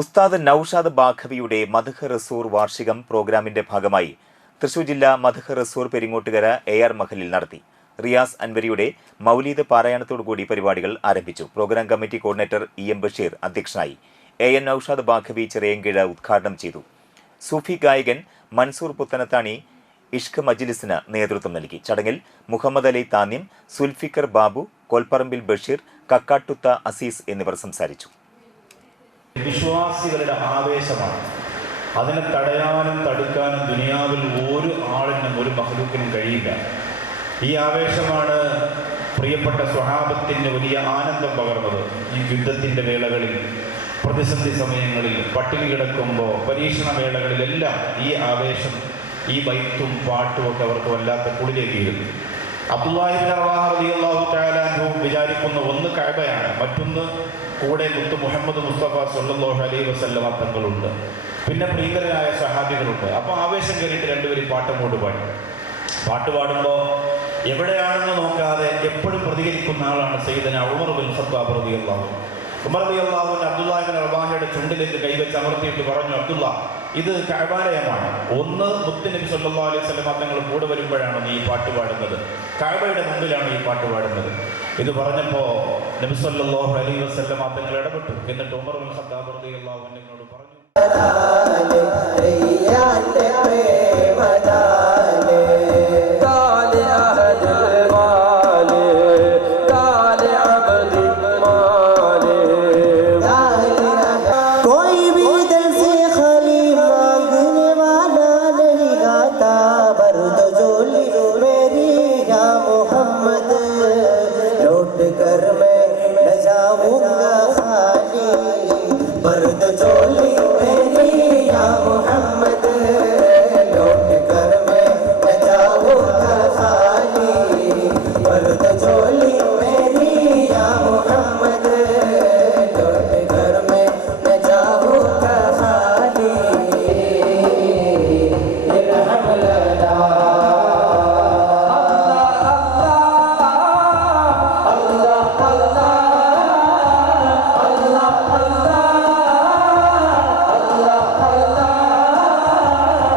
ഉസ്താദ് നൌഷാദ് ബാഖവിയുടെ മദ്ഹ് റസൂർ വാർഷികം പ്രോഗ്രാമിന്റെ ഭാഗമായി തൃശൂർ ജില്ലാ മദ്ഹ് റസൂർ പെരിങ്ങോട്ടുകര AR മഹലിൽ നടത്തി. റിയാസ് അൻവരിയുടെ മൗലീദ് പാരായണത്തോടുകൂടി പരിപാടികൾ ആരംഭിച്ചു. Programme committee coordinator EM Basheer അധ്യക്ഷനായി. AN നൌഷാദ് ബാഖവി ചെറിയൻകീഴ ഉദ്ഘാടനം ചെയ്തു. സൂഫി ഗായകൻ മൻസൂർ പുത്തനത്താണി ഇഷ്ക് മജ്ലിസിന് നേതൃത്വം നൽകി. ചടങ്ങിൽ മുഹമ്മദ് അലി താന്യം, സുൽഫിക്കർ ബാബു, കോൽപ്പറമ്പിൽ ബഷീർ, കക്കാട്ടുത്ത അസീസ് എന്നിവർ സംസാരിച്ചു. വിശ്വാസികളുടെ ആവേശമാണ്. അതിനെ തടയാനും തടുക്കാനും ദുനിയാവിൽ ഒരു ആളിനും ഒരു മഖ്ലൂക്കിനും കഴിയില്ല. ഈ ആവേശമാണ് പ്രിയപ്പെട്ട സ്വഹാബത്തിന് വലിയ ആനന്ദം പകർന്നത്. ഈ യുദ്ധത്തിൻ്റെ വേളകളിൽ, പ്രതിസന്ധി സമയങ്ങളിൽ, പട്ടിണി കിടക്കുമ്പോൾ, പരീക്ഷണ വേളകളിലെല്ലാം ഈ ആവേശം, ഈ ബൈത്തും പാട്ടും ഒക്കെ അവർക്ക് വല്ലാത്ത കുളിരേകിയിരുന്നു. അബ്ദുല്ലാഹി ഇബ്നു റവാഹ റളിയല്ലാഹു തആല അൻഹു വിചാരിക്കുന്ന ഒന്ന് കഅബയാണ്, മറ്റൊന്ന് കൂടെ മുത്ത് മുഹമ്മദ് മുസ്തഫ സ്വല്ലല്ലാഹു അലൈഹി വസല്ലമ തങ്ങളുണ്ട്, പിന്നെ പ്രിയങ്കരനായ സഹാബികളുണ്ട്. അപ്പോൾ ആവേശം കയറിയിട്ട് രണ്ടുപേരും പാട്ടങ്ങോട്ട് പാടി. പാട്ട് പാടുമ്പോൾ എവിടെയാണെന്ന് നോക്കാതെ എപ്പോഴും പ്രതികരിക്കുന്ന ആളാണ് സയ്യിദന ഉമർ ബിൻ ഖത്താബ് റളിയല്ലാഹു അൻഹു. ഉമർ റളിയല്ലാഹു അൻഹു അബ്ദുല്ലാഹി ഇബ്നു റവാഹയുടെ ചുണ്ടിലേക്ക് കൈവച്ച് അമർത്തിയിട്ട് പറഞ്ഞു, അബ്ദുള്ള, ഇത് കഅബാലയമാണ്. ഒന്ന് മുത്ത് നബി സല്ലല്ലാഹു അലൈഹി വസല്ലം തങ്ങൾ കൂടെ വരുമ്പോഴാണ് നീ ഈ പാട്ട് പാടുന്നത്, കഅബയുടെ മുമ്പിലാണ് ഈ പാട്ട് പാടുന്നത്. ഇത് പറഞ്ഞപ്പോൾ നബി സല്ലല്ലാഹു അലൈഹി വസല്ലം തങ്ങൾ ഇടപെട്ടു. എന്നിട്ട് ഉമർ ബിൻ ഖത്താബ് റളിയല്ലാഹു അൻഹുവിനോട് പറഞ്ഞു, बर्द चोली मेरी या